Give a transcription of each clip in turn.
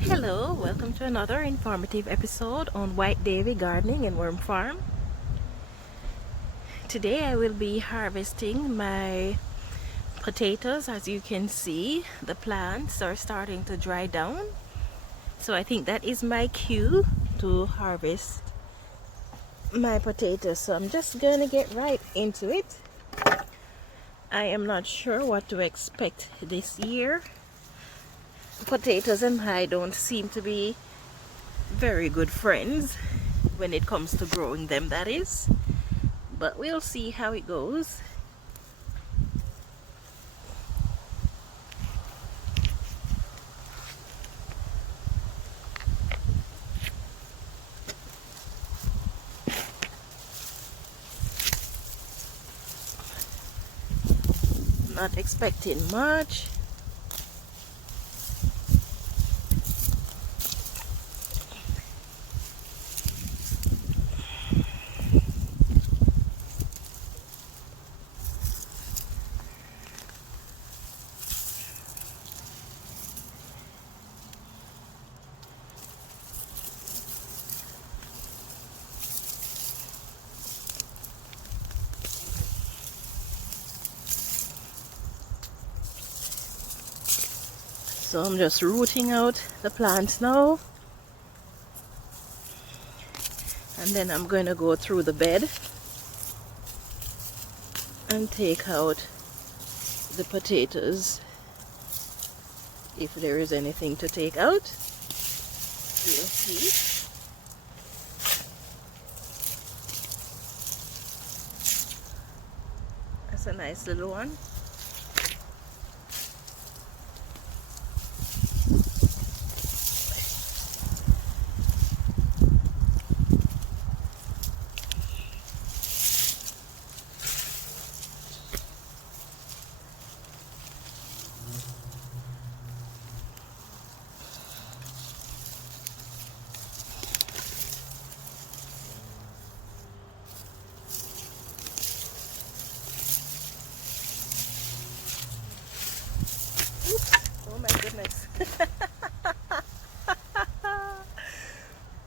Hello, welcome to another informative episode on White Davy Gardening and Worm Farm. Today I will be harvesting my potatoes. As you can see, the plants are starting to dry down. So I think that is my cue to harvest my potatoes. So I'm just going to get right into it. I am not sure what to expect this year. Potatoes and I don't seem to be very good friends when it comes to growing them, that is. But we'll see how it goes. Not expecting much. So I'm just rooting out the plants now. And then I'm going to go through the bed and take out the potatoes if there is anything to take out. We'll see. That's a nice little one. Oh my goodness.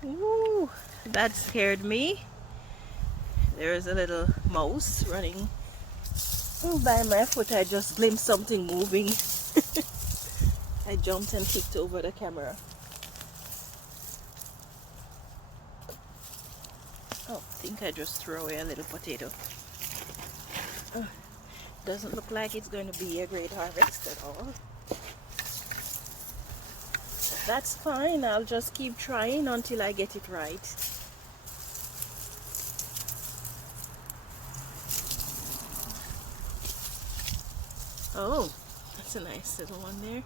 Ooh, that scared me. There is a little mouse running by my foot. I just glimpsed something moving. I jumped and kicked over the camera. Oh, I think I just threw away a little potato. Doesn't look like it's going to be a great harvest at all. But that's fine. I'll just keep trying until I get it right. Oh, that's a nice little one there.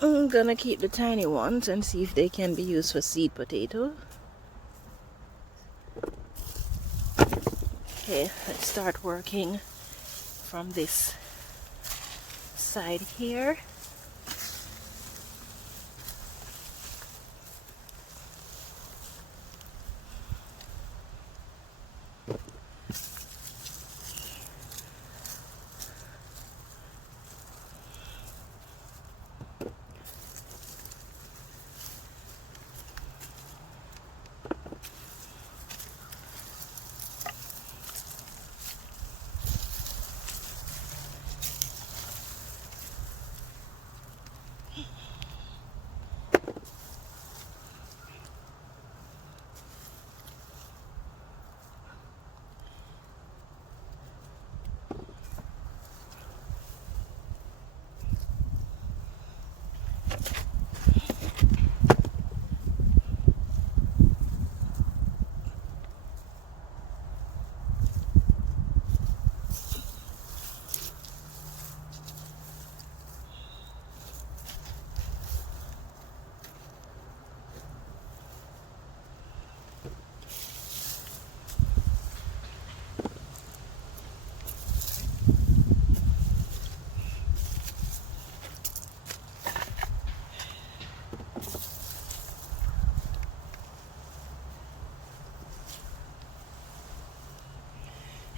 I'm gonna keep the tiny ones and see if they can be used for seed potato. Okay, let's start working from this side here.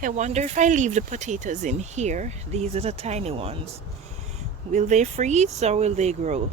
I wonder if I leave the potatoes in here, these are the tiny ones, will they freeze or will they grow?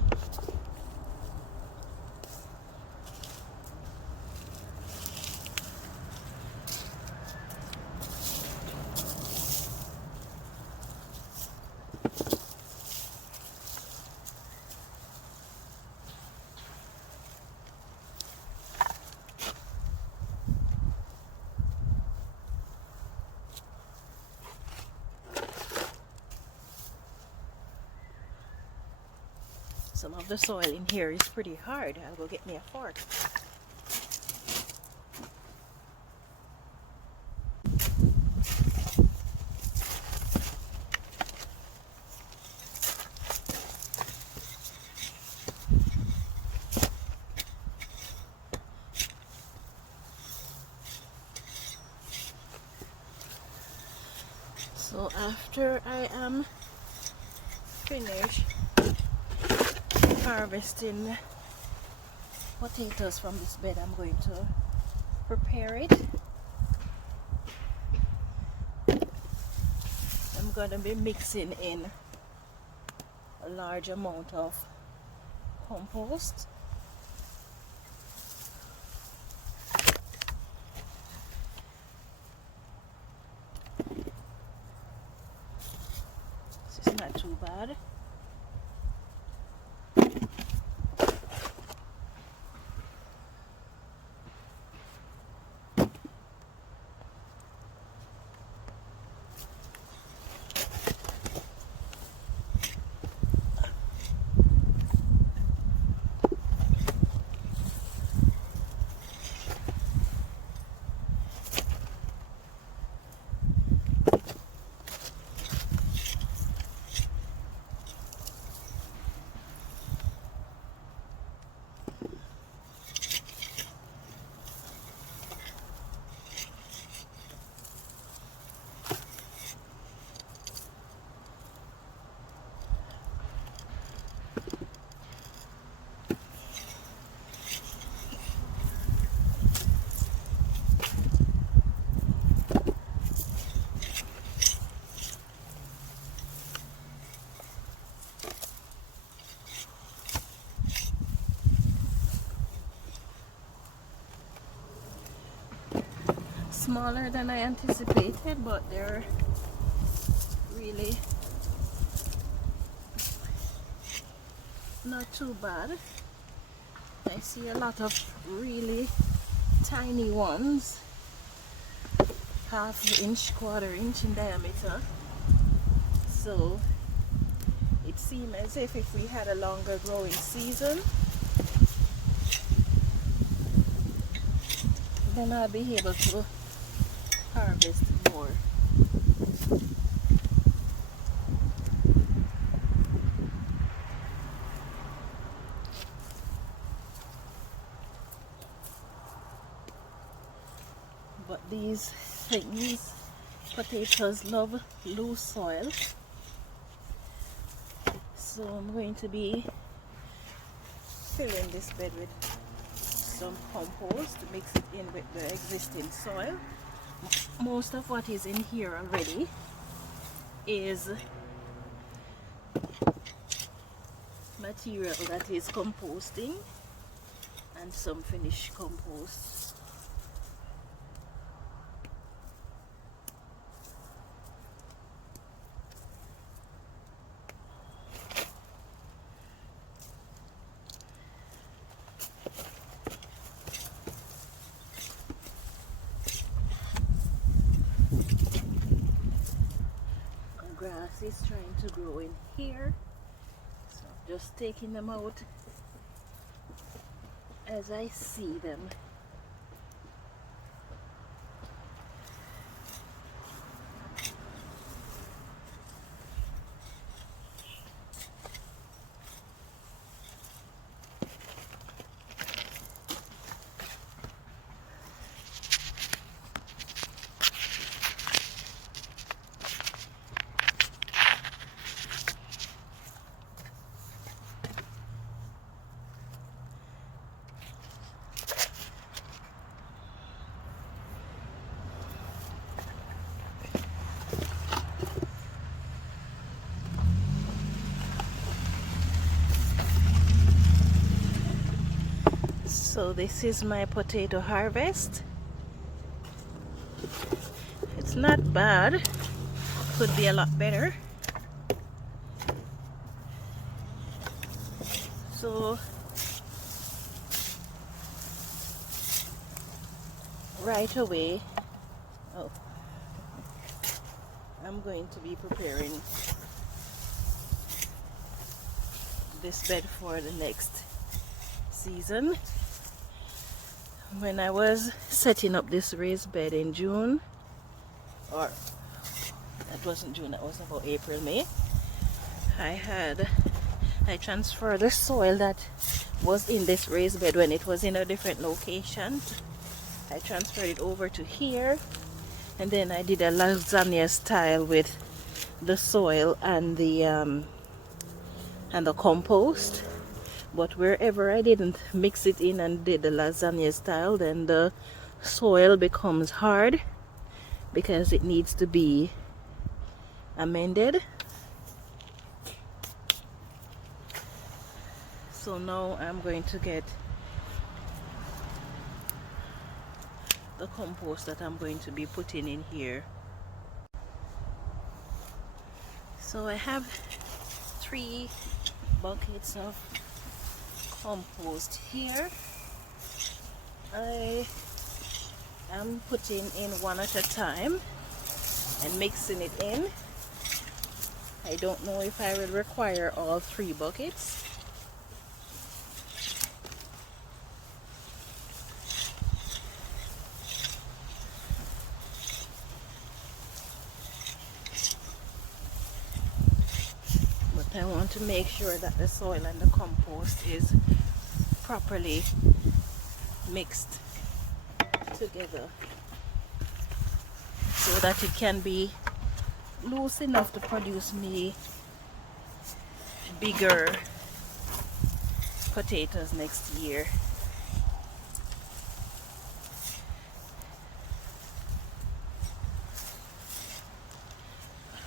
Some of the soil in here is pretty hard. I'll go get me a fork. So after I am finished harvesting potatoes from this bed, I'm going to prepare it. I'm going to be mixing in a large amount of compost. This is not too bad. Smaller than I anticipated, but they're really not too bad. I see a lot of really tiny ones, half inch, quarter inch in diameter. So it seems as if we had a longer growing season, then I'll be able to harvest more. But these things, potatoes love loose soil, so I'm going to be filling this bed with some compost to mix it in with the existing soil. Most of what is in here already is material that is composting and some finished compost. Grass is trying to grow in here, so I'm just taking them out as I see them. So this is my potato harvest. It's not bad, could be a lot better. So right away, oh, I'm going to be preparing this bed for the next season. When I was setting up this raised bed in June, or that wasn't June, that was about April, May, I transferred the soil that was in this raised bed when it was in a different location. I transferred it over to here, and then I did a lasagna style with the soil and the compost. But wherever I didn't mix it in and did the lasagna style, then the soil becomes hard because it needs to be amended. So now I'm going to get the compost that I'm going to be putting in here. So I have 3 buckets of compost here. I am putting in one at a time and mixing it in. I don't know if I will require all 3 buckets. I want to make sure that the soil and the compost is properly mixed together so that it can be loose enough to produce me bigger potatoes next year.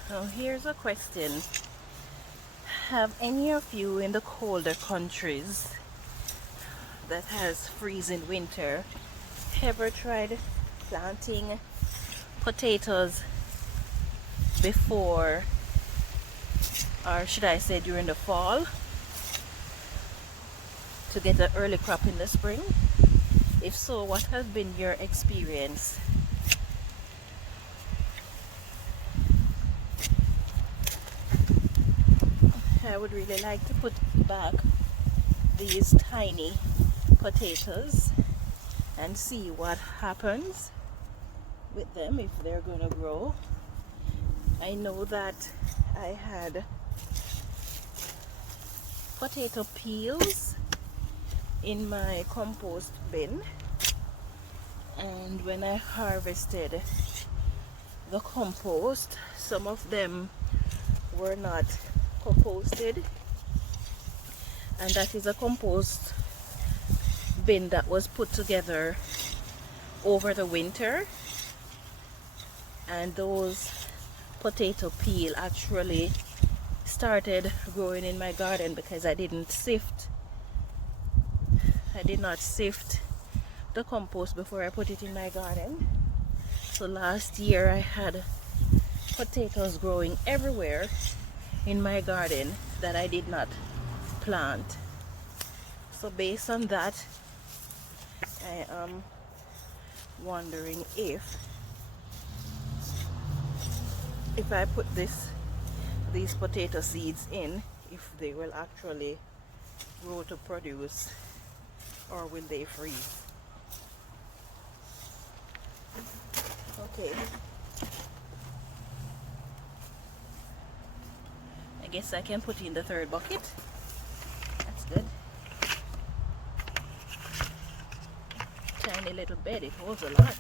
Now here's a question. Have any of you in the colder countries that has freezing winter ever tried planting potatoes before, or should I say during the fall, to get an early crop in the spring? If so, what has been your experience? I would really like to put back these tiny potatoes and see what happens with them, if they're going to grow. I know that I had potato peels in my compost bin, and when I harvested the compost, some of them were not composted, and that is a compost bin that was put together over the winter, and those potato peel actually started growing in my garden because I did not sift the compost before I put it in my garden. So last year I had potatoes growing everywhere in my garden that I did not plant. So based on that, I am wondering if I put these potato seeds in, if they will actually grow to produce, or will they freeze? Okay, I guess I can put in the 3rd bucket. That's good. Tiny little bed, it holds a lot.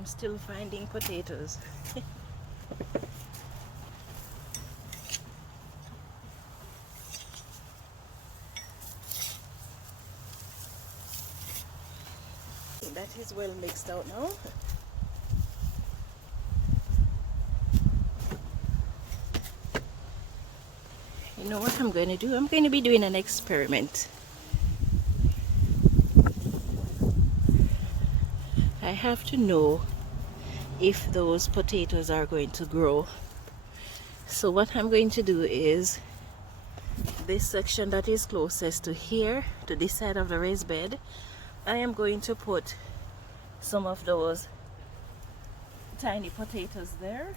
I'm still finding potatoes. That is well mixed out now. You know what I'm going to do? I'm going to be doing an experiment. I have to know if those potatoes are going to grow. So what I'm going to do is, this section that is closest to here, to this side of the raised bed, I am going to put some of those tiny potatoes there,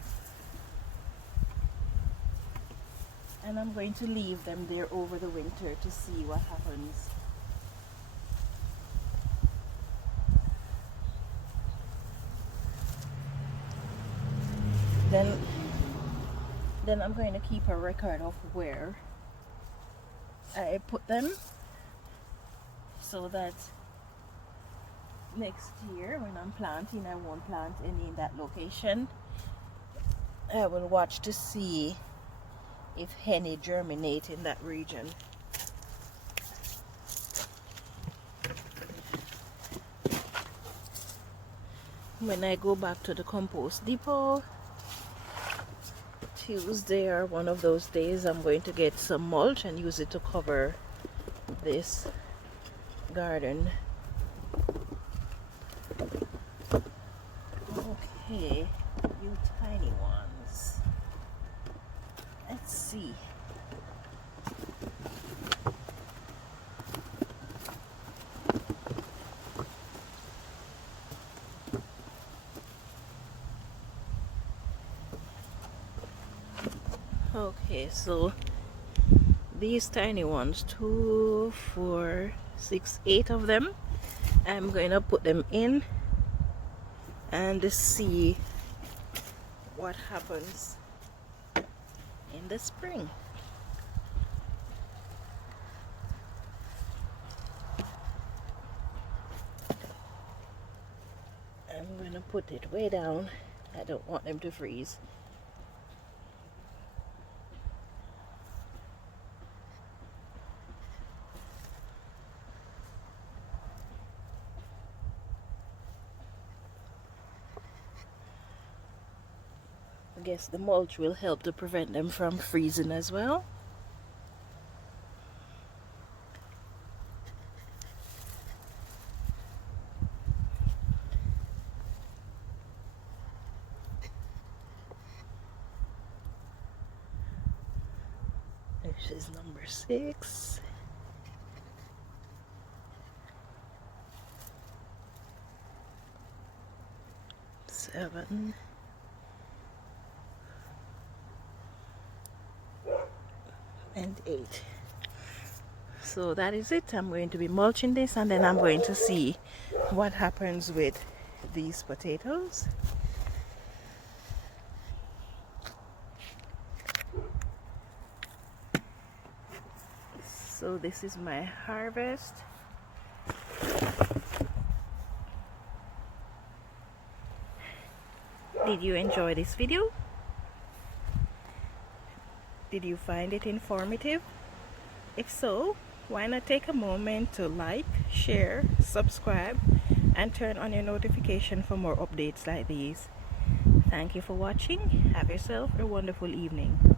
and I'm going to leave them there over the winter to see what happens. Then I'm going to keep a record of where I put them, so that next year when I'm planting, I won't plant any in that location. I will watch to see if any germinate in that region. When I go back to the compost depot Tuesday or one of those days, I'm going to get some mulch and use it to cover this garden. Okay, you tiny ones. Let's see. Okay, so these tiny ones, 2, 4, 6, 8 of them, I'm going to put them in and see what happens in the spring. I'm going to put it way down. I don't want them to freeze. I guess the mulch will help to prevent them from freezing as well. This is number 6. Seven. And 8. So that is it. I'm going to be mulching this, and then I'm going to see what happens with these potatoes. So this is my harvest. Did you enjoy this video? Did you find it informative? If so, why not take a moment to like, share, subscribe, and turn on your notification for more updates like these. Thank you for watching. Have yourself a wonderful evening.